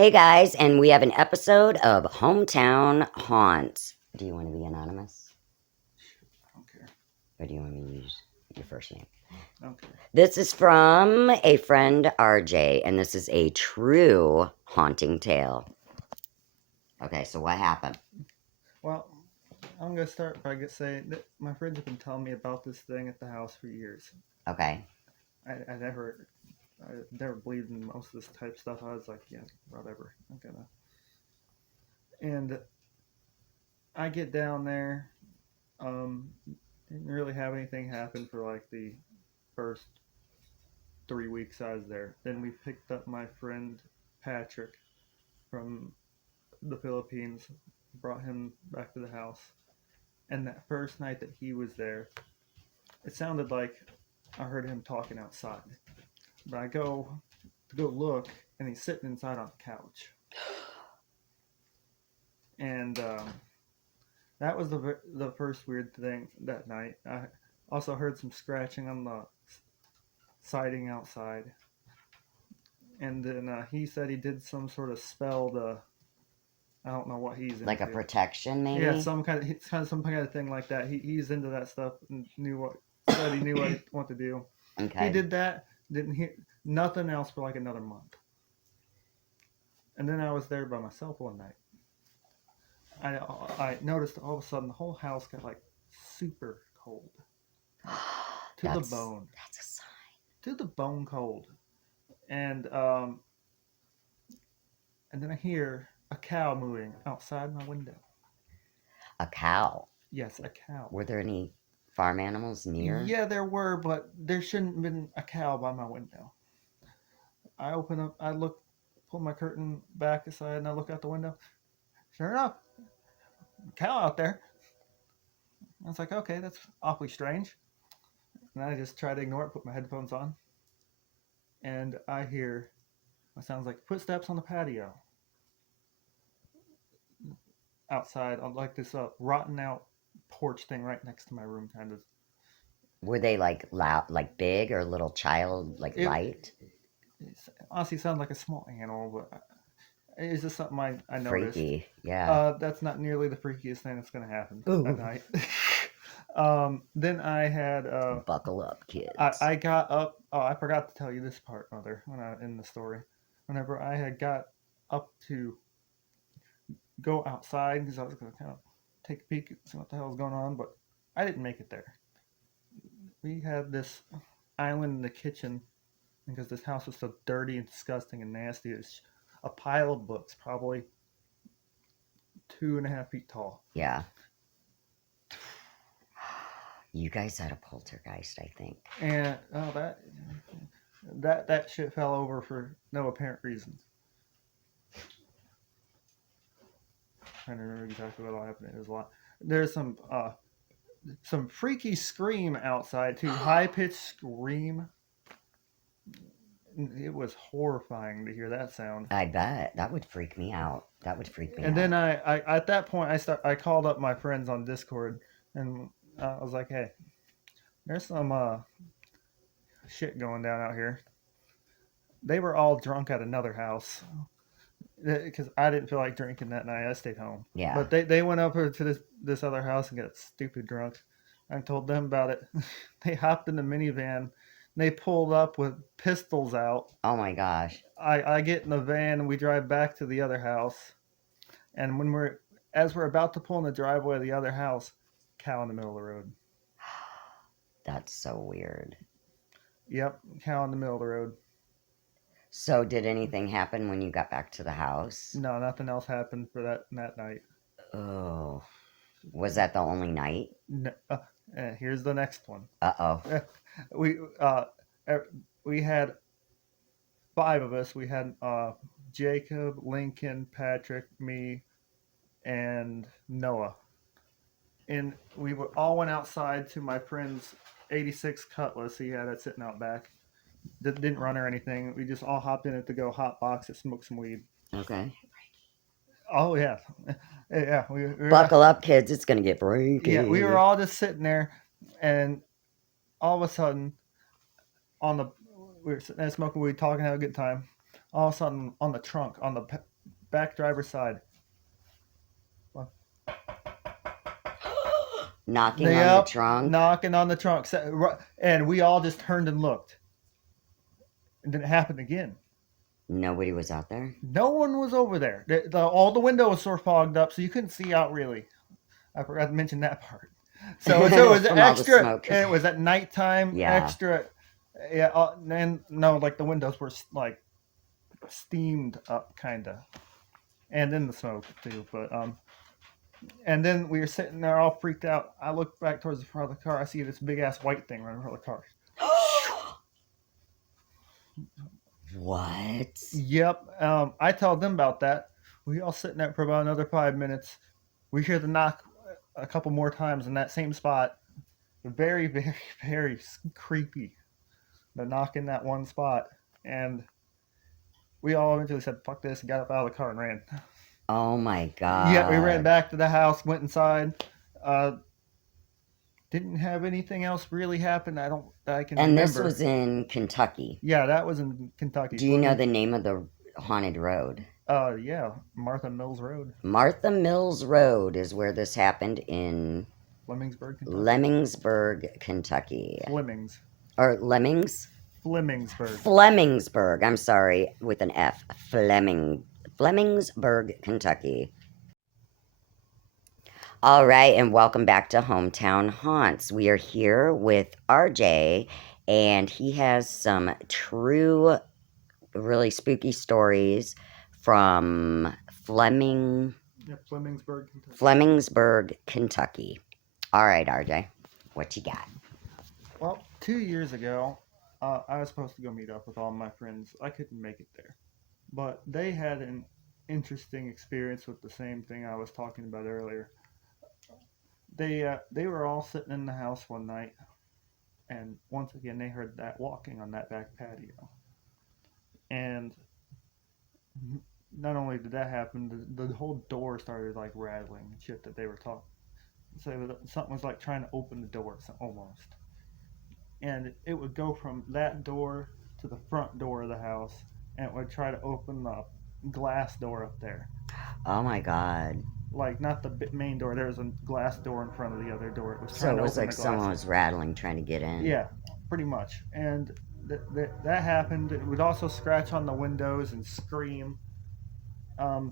Hey guys, and we have an episode of Hometown Haunts. Do you want to be anonymous? I don't care. Or do you want me to use your first name? I don't care. This is from a friend, RJ, and this is a true haunting tale. Okay, so what happened? Well, I'm gonna start by saying that my friends have been telling me about this thing at the house for years. Okay. I never believed in most of this type stuff. I was like, yeah, whatever. I'm gonna. And I get down there. Didn't really have anything happen for like the first 3 weeks I was there. Then we picked up my friend Patrick from the Philippines, brought him back to the house. And that first night that he was there, it sounded like I heard him talking outside. But I go to go look, and he's sitting inside on the couch. And that was the first weird thing that night. I also heard some scratching on the siding outside. And then he said he did some sort of spell to, I don't know what he's into. Like a protection, maybe? Yeah, some kind of thing like that. He's into that stuff and said he knew what to do. Okay. He did that. Didn't hear nothing else for like another month. And then I was there by myself one night. I noticed all of a sudden the whole house got like super cold. To the bone. That's a sign. To the bone cold. And then I hear a cow moving outside my window. A cow? Yes, a cow. Were there any farm animals near? Yeah, there were, but there shouldn't have been a cow by my window. I open up, pull my curtain back aside, and I look out the window. Sure enough, cow out there. I was like, okay, that's awfully strange. And I just try to ignore it, put my headphones on. And I hear what sounds like footsteps on the patio. Outside on like this rotten out porch thing right next to my room, kind of. Were they like loud, like big, or little child, like light? It honestly sounds like a small animal, but it's just something I noticed. Freaky, yeah. That's not nearly the freakiest thing that's going to happen that night. Then I had... Buckle up, kids. I got up... Oh, I forgot to tell you this part, Mother, in the story. Whenever I had got up to go outside, because I was going to kind of take a peek and see what the hell was going on, but I didn't make it there. We had this island in the kitchen, because this house was so dirty and disgusting and nasty. It's a pile of books, probably 2.5 feet tall. Yeah. You guys had a poltergeist, I think. And that shit fell over for no apparent reason. I'm trying to remember exactly what all happened. It was a lot. There's some freaky scream outside too. High pitched scream. It was horrifying to hear that sound. I bet that would freak me out. And then I at that point I called up my friends on Discord, and I was like, hey, there's some shit going down out here. They were all drunk at another house because I didn't feel like drinking that night. I stayed home. Yeah. But they went up to this other house and got stupid drunk. I told them about it. They hopped in the minivan. They pulled up with pistols out. Oh my gosh. I get in the van and we drive back to the other house. And we're about to pull in the driveway of the other house, cow in the middle of the road. That's so weird. Yep, cow in the middle of the road. So did anything happen when you got back to the house? No, nothing else happened for that night. Oh. Was that the only night? No, here's the next one. Uh-oh. We had 5 of us. We had Jacob, Lincoln, Patrick, me, and Noah. And we all went outside to my friend's 86 Cutlass. He had it sitting out back. Didn't run or anything. We just all hopped in it to go hot box it, smoke some weed. Okay. Oh, yeah. Yeah. Buckle up, kids. It's going to get freaky. Yeah, we were all just sitting there, and all of a sudden, we were sitting there smoking weed, talking, having a good time. All of a sudden, on the trunk, on the back driver's side. Knocking on the trunk. Knocking on the trunk, and we all just turned and looked. And then it happened again. Nobody was out there. No one was over there. All the windows were fogged up, so you couldn't see out really. I forgot to mention that part. So it was extra, and it was at nighttime. Yeah. Extra. Yeah, and no, like the windows were like steamed up, kinda, and then the smoke too. But and then we were sitting there all freaked out. I look back towards the front of the car. I see this big ass white thing running around the car. What? Yep. I told them about that. We all sitting there for about another 5 minutes. We hear the knock a couple more times in that same spot. Very, very, very creepy. The knock in that one spot. And we all eventually said, fuck this, and got up out of the car and ran. Oh my God. Yeah, we ran back to the house, went inside. Didn't have anything else really happen. I can remember. And this was in Kentucky. Yeah, that was in Kentucky. Do you know the name of the haunted road? Yeah, Martha Mills Road. Martha Mills Road is where this happened in Lemondsburg, Kentucky. Flemings. Or Lemmings? Flemingsburg. I'm sorry, with an F. Flemingsburg, Kentucky. All right, and welcome back to Hometown Haunts. We are here with RJ, and he has some true, really spooky stories from Flemingsburg, Kentucky. Flemingsburg, Kentucky. All right, RJ, what you got? Well, 2 years ago, I was supposed to go meet up with all my friends. I couldn't make it there, but they had an interesting experience with the same thing I was talking about earlier. They were all sitting in the house one night, and once again they heard that walking on that back patio. And not only did that happen, the whole door started like rattling and shit that they were talking. So something was like trying to open the door almost. And it would go from that door to the front door of the house, and it would try to open the glass door up there. Oh my God. Like, not the main door. There was a glass door in front of the other door. So it was like someone was rattling, trying to get in. Yeah, pretty much. And that happened. It would also scratch on the windows and scream.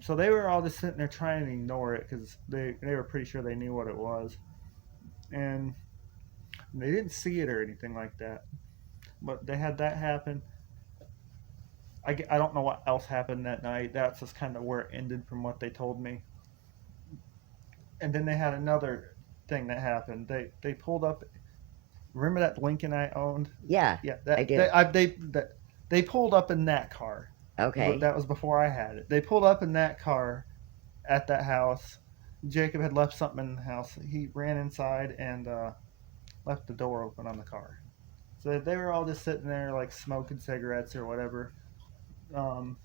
So they were all just sitting there trying to ignore it because they were pretty sure they knew what it was. And they didn't see it or anything like that. But they had that happen. I don't know what else happened that night. That's just kind of where it ended from what they told me. And then they had another thing that happened. They pulled up. Remember that Lincoln I owned? Yeah. Yeah, I do. They pulled up in that car. Okay. That was before I had it. They pulled up in that car at that house. Jacob had left something in the house. He ran inside and left the door open on the car. So they were all just sitting there like smoking cigarettes or whatever. And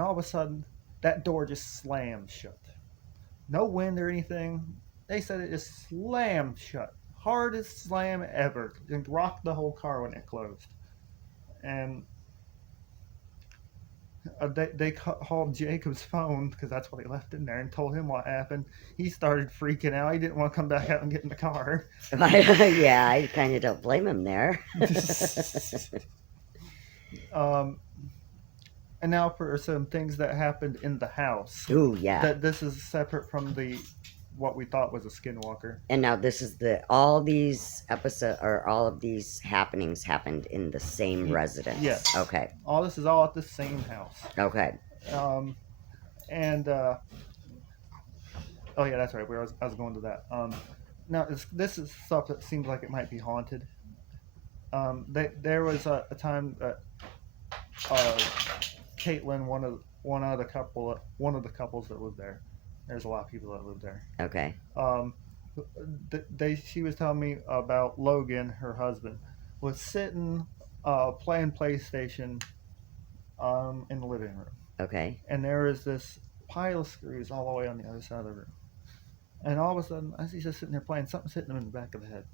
all of a sudden, that door just slammed shut. No wind or anything. They said it just slammed shut. Hardest slam ever. And rocked the whole car when it closed. And they called Jacob's phone, because that's what he left in there, and told him what happened. He started freaking out. He didn't want to come back out and get in the car. Yeah, I kind of don't blame him there. And now for some things that happened in the house. Ooh, yeah. That this is separate from what we thought was a skinwalker. And now this is all of these happenings happened in the same residence. Yes. Okay. All this is all at the same house. Okay. And oh yeah, that's right. I was going to that. Now this is stuff that seems like it might be haunted. There was a time that Caitlin, one of the couples that lived there. There's a lot of people that live there. Okay. She was telling me about Logan, her husband, was sitting playing PlayStation in the living room. Okay. And there was this pile of screws all the way on the other side of the room. And all of a sudden, as he's just sitting there playing, something's hitting him in the back of the head.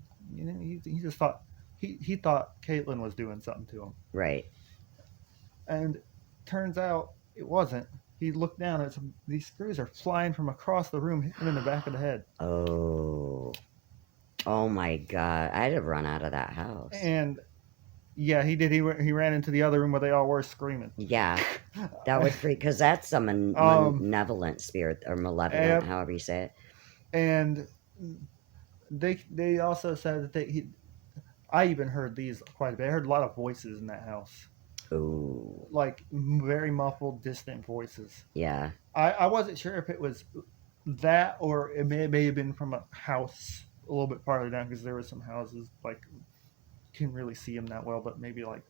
He just thought he thought Caitlin was doing something to him. Right. And turns out it wasn't. he looked down, and these screws are flying from across the room, hitting him in the back of the head. Oh. Oh my God. I'd have run out of that house. And yeah, he did. He ran into the other room where they all were screaming. Yeah. That would freak, because that's some malevolent spirit, or malevolent, yep. however you say it. And they also said that I even heard these quite a bit. I heard a lot of voices in that house. Ooh. Like very muffled, distant voices. Yeah. I wasn't sure if it was that or it may have been from a house a little bit farther down, because there were some houses like couldn't really see them that well, but maybe like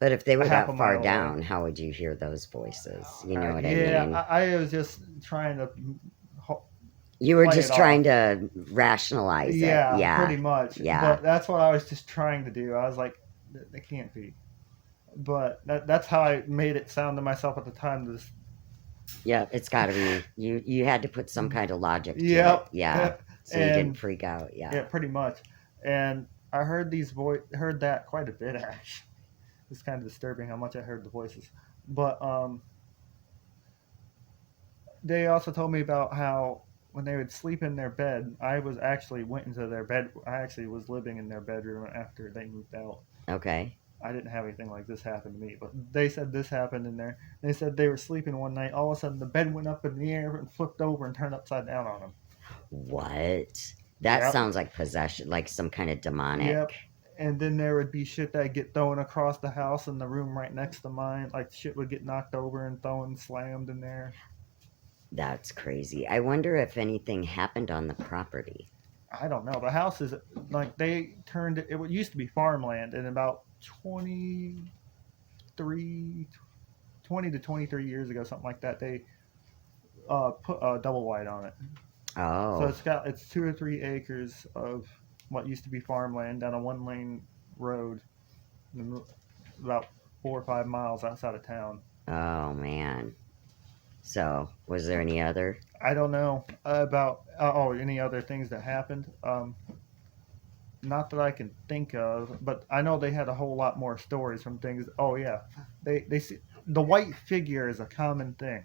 But if they a were half a that far mile down, away. how would you hear those voices? You know what I Yeah, mean? I was just trying to You were play it just trying off. to rationalize it. Yeah, Yeah. pretty much. Yeah. But that's what I was just trying to do. I was like, they can't be. But that's how I made it sound to myself at the time. This. Yeah, it's got to be. You had to put some kind of logic to it. Yep. Yeah. So you didn't And freak out. Yeah. yeah, pretty much. And I heard heard that quite a bit actually. It's kind of disturbing how much I heard the voices. But they also told me about how when they would sleep in their bed, I was actually went into their bed. I actually was living in their bedroom after they moved out. Okay. I didn't have anything like this happen to me, but they said this happened in there. They said they were sleeping one night. All of a sudden, the bed went up in the air and flipped over and turned upside down on them. What? That Yep. sounds like possession, like some kind of demonic. Yep. And then there would be shit that get thrown across the house in the room right next to mine. Like shit would get knocked over and thrown, slammed in there. That's crazy. I wonder if anything happened on the property. I don't know. The house is like they turned it. It used to be farmland, and about 20 to 23 years ago, something like that, they put a double wide on it. So Oh. it's 2 or 3 acres of what used to be farmland down a 1 lane road, about 4 or 5 miles outside of town. Oh man. So, was there any other? I don't know about any other things that happened. Not that I can think of, but I know they had a whole lot more stories from things. Oh yeah, they see the white figure is a common thing.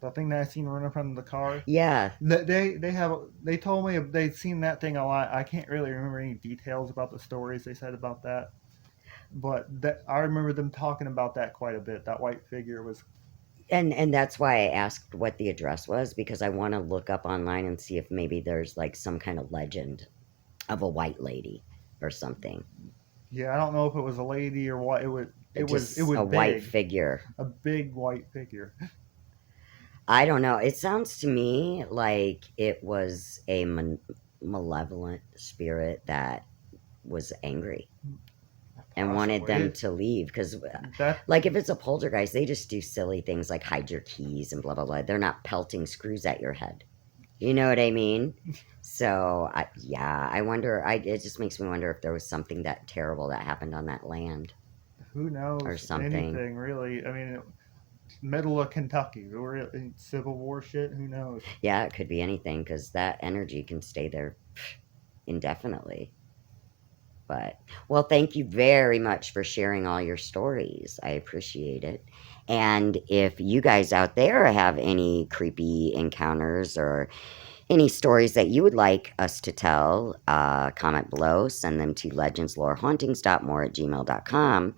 The thing that I seen running from the car. Yeah. They told me they'd seen that thing a lot. I can't really remember any details about the stories they said about that, but that I remember them talking about that quite a bit. That white figure was. And that's why I asked what the address was, because I want to look up online and see if maybe there's like some kind of legend of a white lady or something. Yeah, I don't know if it was a lady or what. Just It was a big, white figure. a big white figure. I don't know. It sounds to me like it was a malevolent spirit that was angry and wanted them to leave, because like if it's a poltergeist, they just do silly things like hide your keys and blah blah blah. They're not pelting screws at your head. You know what I mean? So yeah, I wonder. It just makes me wonder if there was something that terrible that happened on that land. Who knows? Or something. Anything really? I mean, middle of Kentucky, or Civil War shit. Who knows? Yeah, it could be anything, because that energy can stay there indefinitely. But, well, thank you very much for sharing all your stories. I appreciate it. And if you guys out there have any creepy encounters or any stories that you would like us to tell, comment below. Send them to legendslorehauntings.more@gmail.com.